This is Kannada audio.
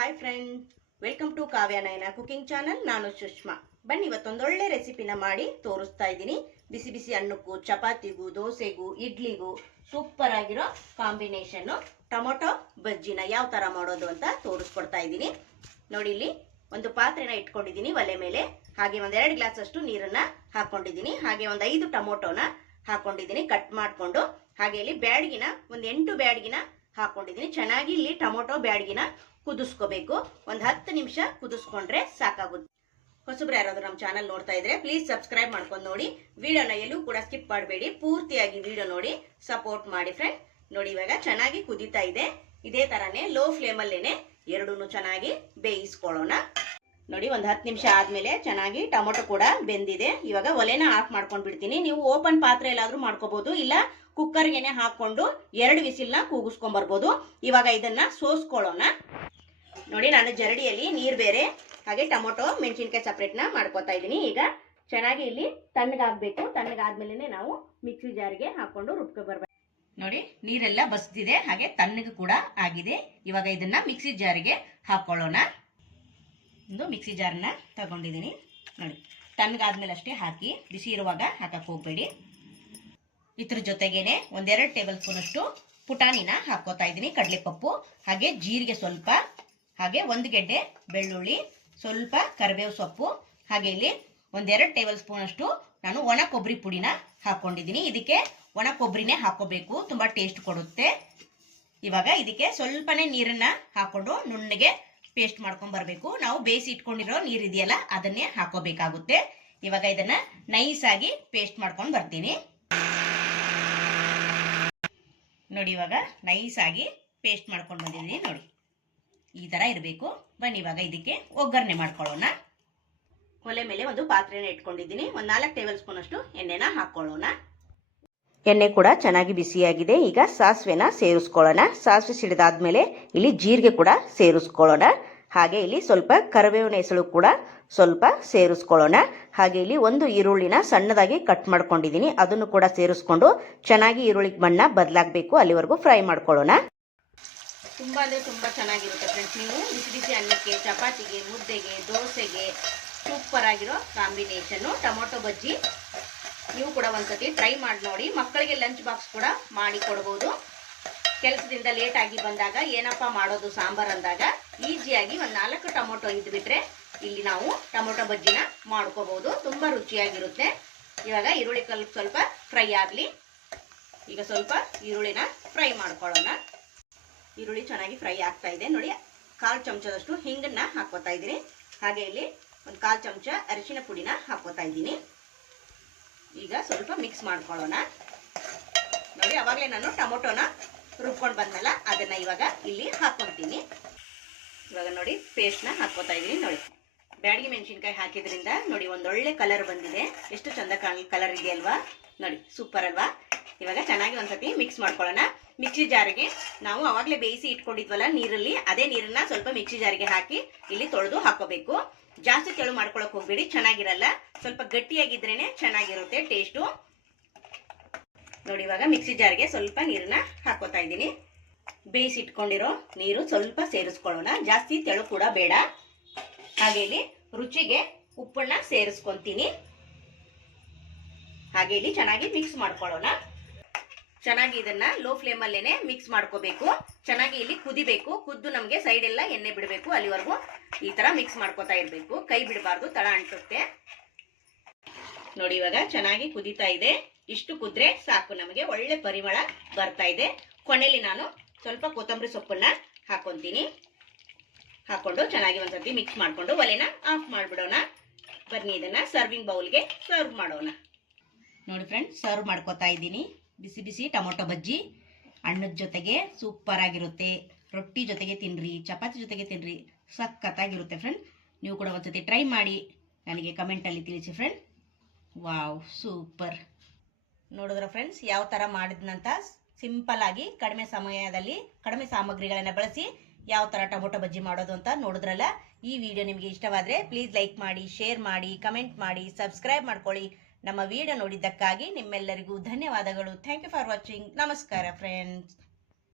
Hi friend welcome to Kavya Nayana cooking channel ನಾನು ಸುಷ್ಮಾ. ಬನ್ನಿ ಇವತ್ತೊಂದೊಳ್ಳೆ ರೆಸಿಪಿನ ಮಾಡಿ ತೋರಿಸ್ತಾ ಇದ್ದೀನಿ. ಬಿಸಿ ಬಿಸಿ ಅನ್ನಕ್ಕೂ, ಚಪಾತಿಗೂ, ದೋಸೆಗೂ, ಇಡ್ಲಿಗೂ ಸೂಪರ್ ಆಗಿರೋ ಕಾಂಬಿನೇಷನ್ನು ಟೊಮೊಟೊ, ಬಜ್ಜಿನ ಯಾವ ಥರ ಮಾಡೋದು ಅಂತ ತೋರಿಸ್ಕೊಡ್ತಾ ಇದ್ದೀನಿ. ನೋಡಿ ಇಲ್ಲಿ ಒಂದು ಪಾತ್ರೆನ ಇಟ್ಕೊಂಡಿದ್ದೀನಿ ಒಲೆ ಮೇಲೆ. ಹಾಗೆ ಒಂದೆರಡು ಗ್ಲಾಸ್ ಅಷ್ಟು ನೀರನ್ನ ಹಾಕೊಂಡಿದ್ದೀನಿ. ಹಾಗೆ ಒಂದು ಐದು ಟೊಮೊಟೊನ ಹಾಕೊಂಡಿದ್ದೀನಿ ಕಟ್ ಮಾಡಿಕೊಂಡು. ಹಾಗೆ ಇಲ್ಲಿ ಬ್ಯಾಡ್ಗಿನ, ಒಂದು ಎಂಟು ಬ್ಯಾಡಗಿನ ಹಾಕೊಂಡಿದ್ದೀನಿ ಚೆನ್ನಾಗಿ ಇಲ್ಲಿ ಟೊಮೊಟೊ ಬ್ಯಾಡ್ಗಿನ ಕುದಿಸ್ಕೋಬೇಕು. ಒಂದು ಹತ್ತು ನಿಮಿಷ ಕುದಿಸ್ಕೊಂಡ್ರೆ ಸಾಕಾಗುತ್ತೆ. ಹೊಸಬ್ರು ಯಾರಾದರೂ ನಮ್ಮ ಚಾನಲ್ ನೋಡ್ತಾ ಇದ್ರೆ ಪ್ಲೀಸ್ ಸಬ್ಸ್ಕ್ರೈಬ್ ಮಾಡ್ಕೊಂಡು ನೋಡಿ. ವಿಡಿಯೋನ ಎಲ್ಲೂ ಕೂಡ ಸ್ಕಿಪ್ ಮಾಡಬೇಡಿ. ಪೂರ್ತಿಯಾಗಿ ವಿಡಿಯೋ ನೋಡಿ ಸಪೋರ್ಟ್ ಮಾಡಿ ಫ್ರೆಂಡ್ ನೋಡಿ ಇವಾಗ ಚೆನ್ನಾಗಿ ಕುದೀತಾ ಇದೆ. ಇದೇ ತರಾನೇ ಲೋ ಫ್ಲೇಮಲ್ಲೇನೆ ಎರಡೂ ಚೆನ್ನಾಗಿ ಬೇಯಿಸ್ಕೊಳ್ಳೋಣ. ನೋಡಿ ಒಂದು ಹತ್ತು ನಿಮಿಷ ಆದ್ಮೇಲೆ ಚೆನ್ನಾಗಿ ಟೊಮೊಟೊ ಕೂಡ ಬೆಂದಿದೆ. ಇವಾಗ ಒಲೆನ ಆಫ್ ಮಾಡ್ಕೊಂಡು ಬಿಡ್ತೀನಿ ನೀವು ಓಪನ್ ಪಾತ್ರೆ ಎಲ್ಲಾದ್ರೂ ಮಾಡ್ಕೋಬಹುದು ಇಲ್ಲ ಕುಕ್ಕರ್ಗೆನೆ ಹಾಕೊಂಡು ಎರಡು ವಿಸಿಲ್ನ ಕೂಗಿಸ್ಕೊಂಡ್ ಬರ್ಬೋದು ಇವಾಗ ಇದನ್ನ ಸೋಸ್ಕೊಳ್ಳೋಣ. ನೋಡಿ, ನಾನು ಜರಡಿಯಲ್ಲಿ ನೀರು ಬೇರೆ, ಹಾಗೆ ಟೊಮೊಟೊ, ಮೆಣಸಿನ್ಕಾಯಿ ಸಪ್ರೇಟ್ನ ಮಾಡ್ಕೊತಾ ಇದ್ದೀನಿ. ಈಗ ಚೆನ್ನಾಗಿ ಇಲ್ಲಿ ತಣ್ಣಗಾಗಬೇಕು. ತಣ್ಣಗಾದ್ಮೇಲೆ ನಾವು ಮಿಕ್ಸಿ ಜಾರಿಗೆ ಹಾಕೊಂಡು ರುಬ್ಕೊ ಬರ್ಬೇಕು ನೋಡಿ, ನೀರೆಲ್ಲ ಬಸ್ದಿದೆ, ಹಾಗೆ ತಣ್ಣಗೆ ಕೂಡ ಆಗಿದೆ. ಇವಾಗ ಇದನ್ನ ಮಿಕ್ಸಿ ಜಾರಿಗೆ ಹಾಕೊಳ್ಳೋಣ ಒಂದು ಮಿಕ್ಸಿ ಜಾರನ್ನ ತಗೊಂಡಿದ್ದೀನಿ. ನೋಡಿ ತಣ್ಣಗಾದ್ಮೇಲೆ ಅಷ್ಟೇ ಹಾಕಿ, ಬಿಸಿ ಇರುವಾಗ ಹಾಕಕ್ಕೆ ಹೋಗಬೇಡಿ. ಇದ್ರ ಜೊತೆಗೇನೆ ಒಂದೆರಡು ಟೇಬಲ್ ಸ್ಪೂನ್ ಅಷ್ಟು ಪುಟಾಣಿನ ಹಾಕೋತಾ ಇದ್ದೀನಿ, ಕಡಲೆಪಪ್ಪು, ಹಾಗೆ ಜೀರಿಗೆ ಸ್ವಲ್ಪ, ಹಾಗೆ ಒಂದು ಗೆಡ್ಡೆ ಬೆಳ್ಳುಳ್ಳಿ, ಸ್ವಲ್ಪ ಕರಿಬೇವು ಸೊಪ್ಪು, ಹಾಗೆ ಇಲ್ಲಿ ಒಂದೆರಡು ಟೇಬಲ್ ಸ್ಪೂನ್ ಅಷ್ಟು ನಾನು ಒಣ ಕೊಬ್ಬರಿ ಪುಡಿನ ಹಾಕೊಂಡಿದ್ದೀನಿ ಇದಕ್ಕೆ ಒಣ ಕೊಬ್ಬರಿನೇ ಹಾಕೋಬೇಕು ತುಂಬಾ ಟೇಸ್ಟ್ ಕೊಡುತ್ತೆ. ಇವಾಗ ಇದಕ್ಕೆ ಸ್ವಲ್ಪನೇ ನೀರನ್ನ ಹಾಕೊಂಡು ನುಣ್ಣಗೆ ಪೇಸ್ಟ್ ಮಾಡ್ಕೊಂಡ್ ಬರಬೇಕು. ನಾವು ಬೇಯಿಸಿ ಇಟ್ಕೊಂಡಿರೋ ನೀರ್ ಇದೆಯಲ್ಲ, ಅದನ್ನೇ ಹಾಕೋಬೇಕಾಗುತ್ತೆ ಇವಾಗ ಇದನ್ನ ನೈಸ್ ಆಗಿ ಪೇಸ್ಟ್ ಮಾಡ್ಕೊಂಡು ಬರ್ತೀನಿ. ನೋಡಿ ಇವಾಗ ನೈಸ್ ಆಗಿ ಪೇಸ್ಟ್ ಮಾಡ್ಕೊಂಡು ಬಂದಿದ್ದೀನಿ ನೋಡಿ. ಈ ಥರ ಇರಬೇಕು. ಬನ್ನಿ ಇವಾಗ ಇದಕ್ಕೆ ಒಗ್ಗರಣೆ ಮಾಡ್ಕೊಳ್ಳೋಣ. ಒಲೆ ಮೇಲೆ ಒಂದು ಪಾತ್ರೆನ ಇಟ್ಕೊಂಡಿದ್ದೀನಿ. ಒಂದು ನಾಲ್ಕು ಟೇಬಲ್ ಸ್ಪೂನ್ ಅಷ್ಟು ಎಣ್ಣೆನ ಹಾಕ್ಕೊಳ್ಳೋಣ ಎಣ್ಣೆ ಕೂಡ ಚೆನ್ನಾಗಿ ಬಿಸಿಯಾಗಿದೆ. ಈಗ ಸಾಸಿವೆನ ಸೇರಿಸ್ಕೊಳ್ಳೋಣ. ಸಾಸಿವೆ ಸಿಡಿದಾದ್ಮೇಲೆ ಇಲ್ಲಿ ಜೀರಿಗೆ ಕೂಡ ಸೇರಿಸ್ಕೊಳ್ಳೋಣ. ಹಾಗೆ ಇಲ್ಲಿ ಸ್ವಲ್ಪ ಕರಿಬೇವಿನ ಹೆಸಳು ಕೂಡ ಸ್ವಲ್ಪ ಸೇರಿಸ್ಕೊಳ್ಳೋಣ. ಹಾಗೆ ಇಲ್ಲಿ ಒಂದು ಈರುಳ್ಳಿನ ಸಣ್ಣದಾಗಿ ಕಟ್ ಮಾಡ್ಕೊಂಡಿದ್ದೀನಿ. ಅದನ್ನು ಕೂಡ ಸೇರಿಸ್ಕೊಂಡು ಚೆನ್ನಾಗಿ ಈರುಳ್ಳಿ ಬಣ್ಣ ಬದಲಾಗಬೇಕು. ಅಲ್ಲಿವರೆಗೂ ಫ್ರೈ ಮಾಡ್ಕೊಳ್ಳೋಣ. ತುಂಬ ಅಂದರೆ ತುಂಬ ಚೆನ್ನಾಗಿರುತ್ತೆ ಫ್ರೆಂಡ್ಸ್ ನೀವು ಬಿಸಿ ಬಿಸಿ ಅನ್ನಕ್ಕೆ, ಚಪಾತಿಗೆ, ಮುದ್ದೆಗೆ, ದೋಸೆಗೆ ಸೂಪರ್ ಆಗಿರೋ ಕಾಂಬಿನೇಷನ್ನು ಟೊಮೊಟೊ ಬಜ್ಜಿ ನೀವು ಕೂಡ ಒಂದ್ಸತಿ ಟ್ರೈ ಮಾಡಿ ನೋಡಿ. ಮಕ್ಕಳಿಗೆ ಲಂಚ್ ಬಾಕ್ಸ್ ಕೂಡ ಮಾಡಿ ಕೊಡ್ಬೋದು. ಕೆಲಸದಿಂದ ಲೇಟಾಗಿ ಬಂದಾಗ ಏನಪ್ಪ ಮಾಡೋದು ಸಾಂಬಾರ್ ಅಂದಾಗ ಈಸಿಯಾಗಿ ಒಂದು ನಾಲ್ಕು ಟೊಮೊಟೊ ಇದ್ಬಿಟ್ರೆ ಇಲ್ಲಿ ನಾವು ಟೊಮೊಟೊ ಬಜ್ಜಿನ ಮಾಡ್ಕೋಬಹುದು ತುಂಬ ರುಚಿಯಾಗಿರುತ್ತೆ. ಇವಾಗ ಈರುಳ್ಳಿ ಕಲ್, ಸ್ವಲ್ಪ ಫ್ರೈ ಆಗಲಿ. ಈಗ ಸ್ವಲ್ಪ ಈರುಳ್ಳಿನ ಫ್ರೈ ಮಾಡ್ಕೊಳ್ಳೋಣ. ಈರುಳ್ಳಿ ಚೆನ್ನಾಗಿ ಫ್ರೈ ಆಗ್ತಾ ಇದೆ. ನೋಡಿ, ಕಾಲು ಚಮಚದಷ್ಟು ಹಿಂಗನ್ನ ಹಾಕೋತಾ ಇದ್ದೀನಿ. ಹಾಗೆ ಇಲ್ಲಿ ಒಂದು ಕಾಲು ಚಮಚ ಅರಿಶಿನ ಪುಡಿನ ಹಾಕೋತಾ ಇದ್ದೀನಿ. ಈಗ ಸ್ವಲ್ಪ ಮಿಕ್ಸ್ ಮಾಡ್ಕೊಳ್ಳೋಣ. ನೋಡಿ, ಅವಾಗಲೇ ನಾನು ಟೊಮೊಟೊನ ರುಬ್ಕೊಂಡು ಬಂದಲ್ಲ ಅದನ್ನ ಇವಾಗ ಇಲ್ಲಿ ಹಾಕ್ಕೊತೀನಿ. ಇವಾಗ ನೋಡಿ ಪೇಸ್ಟ್ನ ಹಾಕೋತಾ ಇದ್ದೀನಿ. ನೋಡಿ. ಬ್ಯಾಡಗಿ ಮೆಣಸಿನ್ಕಾಯಿ ಹಾಕಿದ್ರಿಂದ ನೋಡಿ, ಒಂದೊಳ್ಳೆ ಕಲರ್ ಬಂದಿದೆ. ಎಷ್ಟು ಚಂದ ಕಲರ್ ಇದೆ ಅಲ್ವಾ? ನೋಡಿ ಸೂಪರ್ ಅಲ್ವಾ? ಇವಾಗ ಚೆನ್ನಾಗಿ ಒಂದ್ಸತಿ ಮಿಕ್ಸ್ ಮಾಡ್ಕೊಳ್ಳೋಣ. ಮಿಕ್ಸಿ ಜಾರಿಗೆ ನಾವು ಅವಾಗಲೇ ಬೇಯಿಸಿ ಇಟ್ಕೊಂಡಿದ್ವಲ್ಲ ನೀರಲ್ಲಿ, ಅದೇ ನೀರನ್ನ ಸ್ವಲ್ಪ ಮಿಕ್ಸಿ ಜಾರಿಗೆ ಹಾಕಿ ಇಲ್ಲಿ ತೊಳೆದು ಹಾಕೋಬೇಕು. ಜಾಸ್ತಿ ತೆಳು ಮಾಡ್ಕೊಳಕ್ ಹೋಗ್ಬೇಡಿ, ಚೆನ್ನಾಗಿರಲ್ಲ. ಸ್ವಲ್ಪ ಗಟ್ಟಿಯಾಗಿದ್ರೇನೆ ಚೆನ್ನಾಗಿರುತ್ತೆ ಟೇಸ್ಟು ನೋಡಿ, ಇವಾಗ ಮಿಕ್ಸಿ ಜಾರ್ಗೆ ಸ್ವಲ್ಪ ನೀರನ್ನ ಹಾಕೋತಾ ಇದ್ದೀನಿ. ಬೇಯಿಸಿ ಇಟ್ಕೊಂಡಿರೋ ನೀರು ಸ್ವಲ್ಪ ಸೇರಿಸ್ಕೊಳ್ಳೋಣ. ಜಾಸ್ತಿ ತೆಳು ಕೂಡ ಬೇಡ. ಹಾಗೆ ಇಲ್ಲಿ ರುಚಿಗೆ ಉಪ್ಪನ್ನ ಸೇರಿಸ್ಕೊಂತೀನಿ. ಹಾಗೆ ಇಲ್ಲಿ ಚೆನ್ನಾಗಿ ಮಿಕ್ಸ್ ಮಾಡ್ಕೊಳ್ಳೋಣ. ಚೆನ್ನಾಗಿ ಇದನ್ನ ಲೋ ಫ್ಲೇಮ್ ಅಲ್ಲೇನೆ ಮಿಕ್ಸ್ ಮಾಡ್ಕೋಬೇಕು. ಚೆನ್ನಾಗಿ ಇಲ್ಲಿ ಕುದಿಬೇಕು. ಕುದ್ದು ನಮಗೆ ಸೈಡ್ ಎಲ್ಲ ಎಣ್ಣೆ ಬಿಡಬೇಕು, ಅಲ್ಲಿವರೆಗೂ ಈ ತರ ಮಿಕ್ಸ್ ಮಾಡ್ಕೋತಾ ಇರಬೇಕು. ಕೈ ಬಿಡಬಾರ್ದು, ತಳ ಅಂಟುತ್ತೆ. ನೋಡಿ ಇವಾಗ ಚೆನ್ನಾಗಿ ಕುದಿತಾ ಇದೆ. ಇಷ್ಟು ಕುದ್ರೆ ಸಾಕು, ನಮಗೆ ಒಳ್ಳೆ ಪರಿಮಳ ಬರ್ತಾ ಇದೆ. ಕೊನೆಯಲ್ಲಿ ನಾನು ಸ್ವಲ್ಪ ಕೊತ್ತಂಬರಿ ಸೊಪ್ಪನ್ನ ಹಾಕೊಂತೀನಿ. ಹಾಕೊಂಡು ಚೆನ್ನಾಗಿ ಒಂದ್ಸತಿ ಮಿಕ್ಸ್ ಮಾಡಿಕೊಂಡು ಒಲೆನ ಆಫ್ ಮಾಡ್ಬಿಡೋಣ. ಬನ್ನಿ ಇದನ್ನ ಸರ್ವಿಂಗ್ ಬೌಲ್ಗೆ ಸರ್ವ್ ಮಾಡೋಣ. ನೋಡಿ ಫ್ರೆಂಡ್ಸ್ ಸರ್ವ್ ಮಾಡ್ಕೋತಾ ಇದ್ದೀನಿ. ಬಿಸಿ ಬಿಸಿ ಟೊಮೊಟೊ ಬಜ್ಜಿ. ಹಣ್ಣದ ಜೊತೆಗೆ ಸೂಪರ್ ಆಗಿರುತ್ತೆ. ರೊಟ್ಟಿ ಜೊತೆಗೆ ತಿನ್ನಿರಿ ಚಪಾತಿ ಜೊತೆಗೆ ತಿನ್ನಿರಿ ಸಖತ್ತಾಗಿರುತ್ತೆ ಫ್ರೆಂಡ್ ನೀವು ಕೂಡ ಒಂದ್ಸತಿ ಟ್ರೈ ಮಾಡಿ. ನನಗೆ ಕಮೆಂಟಲ್ಲಿ ತಿಳಿಸಿ ಫ್ರೆಂಡ್ ವಾವ್ ಸೂಪರ್ ನೋಡಿದ್ರ ಫ್ರೆಂಡ್ಸ್ ಯಾವ ಥರ ಮಾಡಿದ್ನಂತ ಸಿಂಪಲ್ ಆಗಿ ಕಡಿಮೆ ಸಮಯದಲ್ಲಿ ಕಡಿಮೆ ಸಾಮಗ್ರಿಗಳನ್ನು ಬಳಸಿ ಯಾವ ಥರ ಟೊಮೊಟೊ ಬಜ್ಜಿ ಮಾಡೋದು ಅಂತ ನೋಡಿದ್ರಲ್ಲ? ಈ ವಿಡಿಯೋ ನಿಮಗೆ ಇಷ್ಟವಾದರೆ ಪ್ಲೀಸ್ ಲೈಕ್ ಮಾಡಿ ಶೇರ್ ಮಾಡಿ ಕಮೆಂಟ್ ಮಾಡಿ ಸಬ್ಸ್ಕ್ರೈಬ್ ಮಾಡ್ಕೊಳ್ಳಿ. ನಮ್ಮ ವಿಡಿಯೋ ನೋಡಿದ್ದಕ್ಕಾಗಿ ನಿಮ್ಮೆಲ್ಲರಿಗೂ ಧನ್ಯವಾದಗಳು. ಥ್ಯಾಂಕ್ ಯು ಫಾರ್ ವಾಚಿಂಗ್ ನಮಸ್ಕಾರ ಫ್ರೆಂಡ್ಸ್